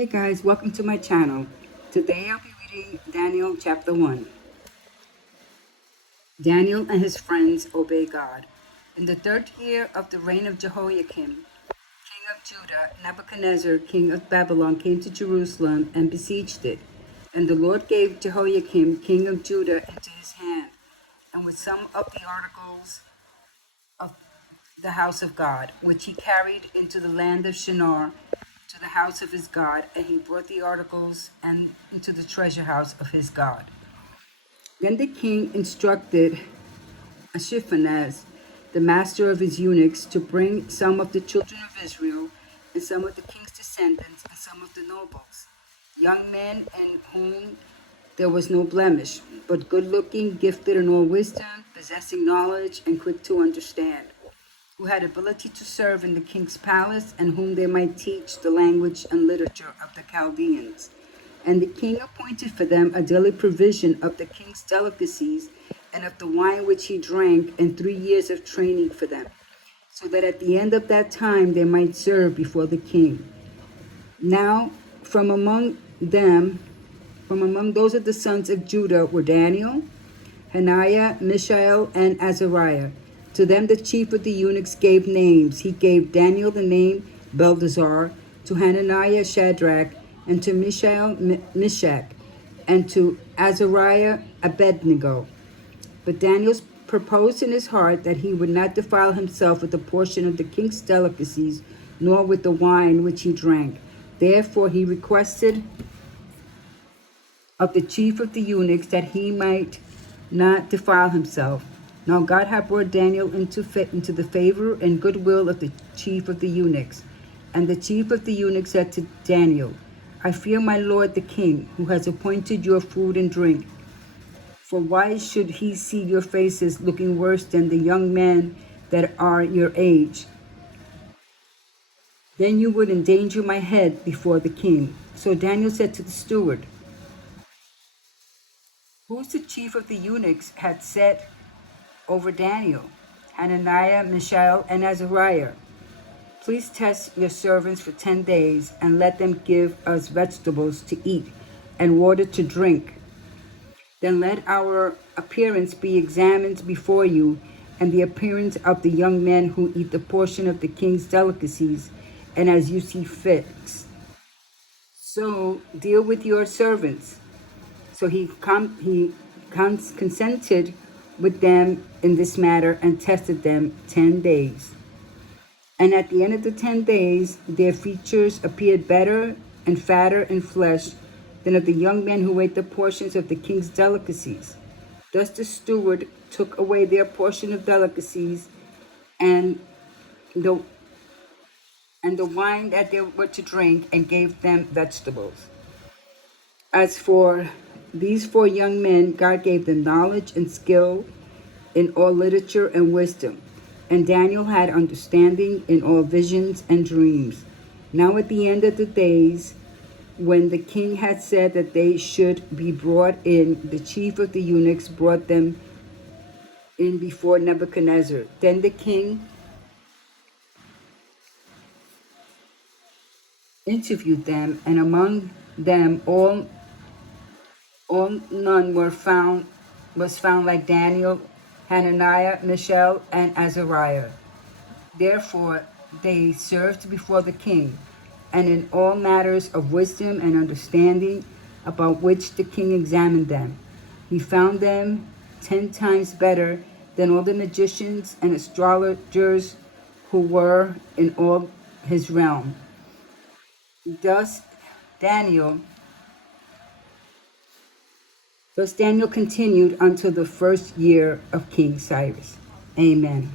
Hey guys, welcome to my channel. Today I'll be reading Daniel chapter 1. Daniel and his friends obey God. In the third year of the reign of Jehoiakim, king of Judah, Nebuchadnezzar, king of Babylon, came to Jerusalem and besieged it. And the Lord gave Jehoiakim, king of Judah, into his hand, and with some of the articles of the house of God, which he carried into the land of Shinar, to the house of his God, and he brought the articles and into the treasure house of his God. Then the king instructed Ashpenaz, the master of his eunuchs, to bring some of the children of Israel, and some of the king's descendants, and some of the nobles, young men in whom there was no blemish, but good-looking, gifted in all wisdom, possessing knowledge, and quick to understand, who had ability to serve in the king's palace, and whom they might teach the language and literature of the Chaldeans. And the king appointed for them a daily provision of the king's delicacies and of the wine which he drank, and 3 years of training for them, so that at the end of that time they might serve before the king. Now, from among those of the sons of Judah were Daniel, Hananiah, Mishael, and Azariah. To them the chief of the eunuchs gave names. He gave Daniel the name Belteshazzar, to Hananiah Shadrach, and to Mishael Meshach, and to Azariah Abednego. But Daniel proposed in his heart that he would not defile himself with a portion of the king's delicacies, nor with the wine which he drank. Therefore he requested of the chief of the eunuchs that he might not defile himself. Now God had brought Daniel into the favor and goodwill of the chief of the eunuchs. And the chief of the eunuchs said to Daniel, I fear my lord the king, who has appointed your food and drink. For why should he see your faces looking worse than the young men that are your age? Then you would endanger my head before the king. So Daniel said to the steward, whose the chief of the eunuchs had set over Daniel, Hananiah, Mishael, and Azariah, please test your servants for 10 days, and let them give us vegetables to eat and water to drink. Then let our appearance be examined before you, and the appearance of the young men who eat the portion of the king's delicacies, and as you see fit. So deal with your servants. So he consented with them in this matter and tested them 10 days. And at the end of the 10 days, their features appeared better and fatter in flesh than of the young men who ate the portions of the king's delicacies. Thus the steward took away their portion of delicacies and the wine that they were to drink, and gave them vegetables. As for these 4 young men, God gave them knowledge and skill in all literature and wisdom. And Daniel had understanding in all visions and dreams. Now at the end of the days, when the king had said that they should be brought in, the chief of the eunuchs brought them in before Nebuchadnezzar. Then the king interviewed them, and among them all none was found like Daniel, Hananiah, Mishael, and Azariah. Therefore they served before the king, and in all matters of wisdom and understanding, about which the king examined them, he found them 10 times better than all the magicians and astrologers who were in all his realm. Thus Daniel continued until the first year of King Cyrus. Amen.